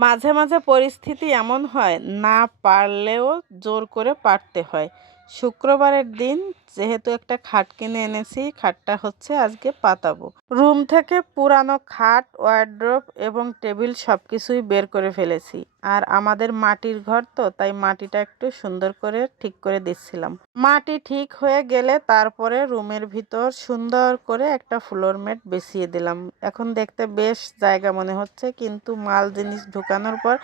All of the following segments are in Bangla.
মাঝে মাঝে পরিস্থিতি এমন হয় না পারলেও জোর করে পারতে হয়। শুক্রবারের দিন যেহেতু একটা খাট কিনে এনেছি, খাটটা হচ্ছে আজকে পাতাবো। রুম থেকে পুরানো খাট ওয়ার্ড্রোপ এবং টেবিল সব কিছুই বের করে ফেলেছি। আর আমাদের মাটির ঘর তো, তাই মাটিটা একটু সুন্দর করে ঠিক করে দিচ্ছিলাম। মাটি ঠিক হয়ে গেলে তারপরে রুমের ভিতর সুন্দর করে একটা ফ্লোর ম্যাট বিছিয়ে দিলাম। এখন দেখতে বেশ জায়গা মনে হচ্ছে, কিন্তু মাল জিনিস ঢুকানোর পর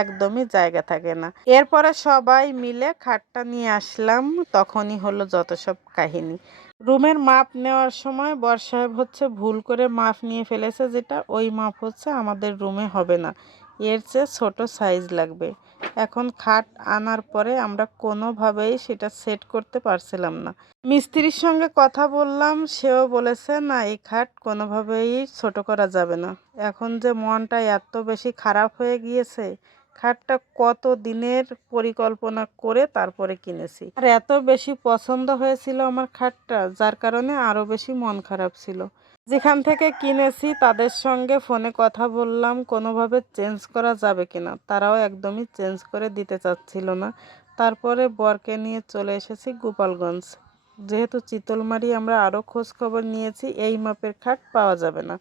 একদমই জায়গা থাকে না। এরপরে সবাই মিলে খাটটা নিয়ে আসলাম। তখনই হলো যত সব কাহিনী। রুমের মাপ নেওয়ার সময় বর্ষায় হচ্ছে ভুল করে মাপ নিয়ে ফেলেছে যেটা ওই মাপ হচ্ছে আমাদের রুমে হবে না। এর চেয়ে ছোট সাইজ লাগবে। এখন খাট আনার পরে আমরা কোনোভাবেই সেটা সেট করতে পারছিলাম না। মিস্ত্রির সঙ্গে কথা বললাম, সেও বলেছে, না, এই খাট কোনোভাবেই ছোট করা যাবে না। এখন যে মনটা এত বেশি খারাপ হয়ে গিয়েছে খাটটা কত দিনের পরিকল্পনা করে তারপরে কিনেছি। আর এত বেশি পছন্দ হয়েছিল আমার খাটটা, যার কারণে আরও বেশি মন খারাপ ছিল। যেখান থেকে কিনেছি তাদের সঙ্গে ফোনে কথা বললাম, কোনোভাবে চেঞ্জ করা যাবে কিনা, তারাও একদমই চেঞ্জ করে দিতে চাচ্ছিল না। তারপরে বরকে নিয়ে চলে এসেছি গোপালগঞ্জ। যেহেতু চিতলমারি আমরা আরও খোঁজ খবর নিয়েছি, এই মাপের খাট পাওয়া যাবে না।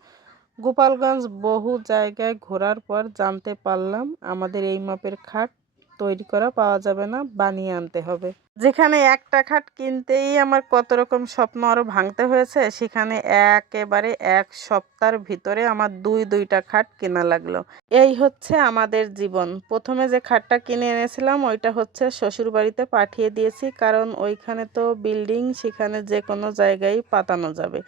গোপালগঞ্জ বহু জায়গায় ঘোরার পর জানতে পারলাম আমাদের এই মাপের খাট তৈরি করা পাওয়া যাবে না, বানিয়ে আনতে হবে। যেখানে একটা খাট কিনতেই আমার কত রকম স্বপ্ন আরও ভাঙতে হয়েছে, সেখানে একেবারে এক সপ্তাহের ভিতরে আমার দুই, দুইটা খাট কেনা লাগল। এই হচ্ছে আমাদের জীবন। প্রথমে যে খাটটা কিনে এনেছিলাম, ওইটা হচ্ছে শ্বশুর বাড়িতে পাঠিয়ে দিয়েছি, কারণ ওইখানে তো বিল্ডিং সেখানে যে কোনো জায়গায় পাতানো যাবে।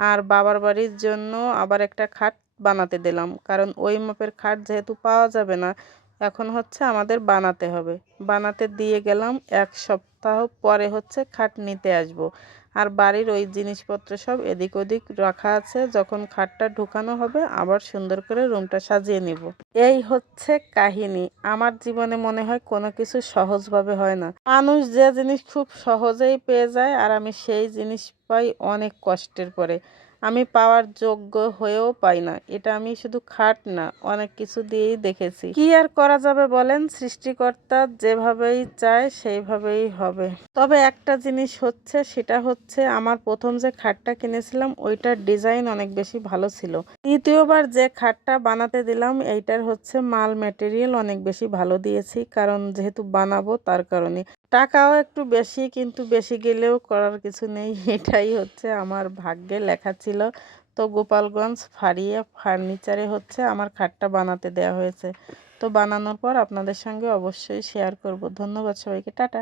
আর বাবার বাড়ির জন্য আবার একটা খাট বানাতে দিলাম। কারণ ওই মাপের খাট যেহেতু পাওয়া যাবে না এখন হচ্ছে আমাদের বানাতে হবে। বানাতে দিয়ে গেলাম এক সপ্তাহ পরে হচ্ছে খাট নিতে আসব। আর বাড়ির ওই জিনিসপত্র সব এদিক ওদিক রাখা আছে। যখন খাটটা ঢুকানো হবে আবার সুন্দর করে রুমটা সাজিয়ে নিব। এই হচ্ছে কাহিনী। আমার জীবনে মনে হয় কোনো কিছু সহজভাবে হয় না। মানুষ যে জিনিস খুব সহজেই পেয়ে যায় আর আমি সেই জিনিস পাই অনেক কষ্টের পরে। আমি পাওয়ার যোগ্য হয়েও পাই না। এটা আমি শুধু খাট না, অনেক কিছু দিয়েই দেখেছি। কি আর করা যাবে বলেন? সৃষ্টিকর্তা যেভাবেই চায় সেইভাবেই হবে। তবে একটা জিনিস হচ্ছে, সেটা হচ্ছে আমার প্রথম যে খাটটা কিনেছিলাম, ওইটার ডিজাইন অনেক বেশি ভালো ছিল। দ্বিতীয়বার যে খাটটা বানাতে দিলাম, এইটার হচ্ছে মাল ম্যাটেরিয়াল অনেক বেশি ভালো দিয়েছি, কারণ যেহেতু বানাবো তার কারণে। টাকাও একটু বেশি, কিন্তু বেশি গেলেও করার কিছু নেই। এটাই হচ্ছে আমার ভাগ্যে লেখা ছিল। তো গোপালগঞ্জ ফাড়িয়ে ফার্নিচারে হচ্ছে আমার খাটটা বানাতে দেওয়া হয়েছে। তো বানানোর পর আপনাদের সঙ্গে অবশ্যই শেয়ার করব। ধন্যবাদ সবাইকে। টাটা।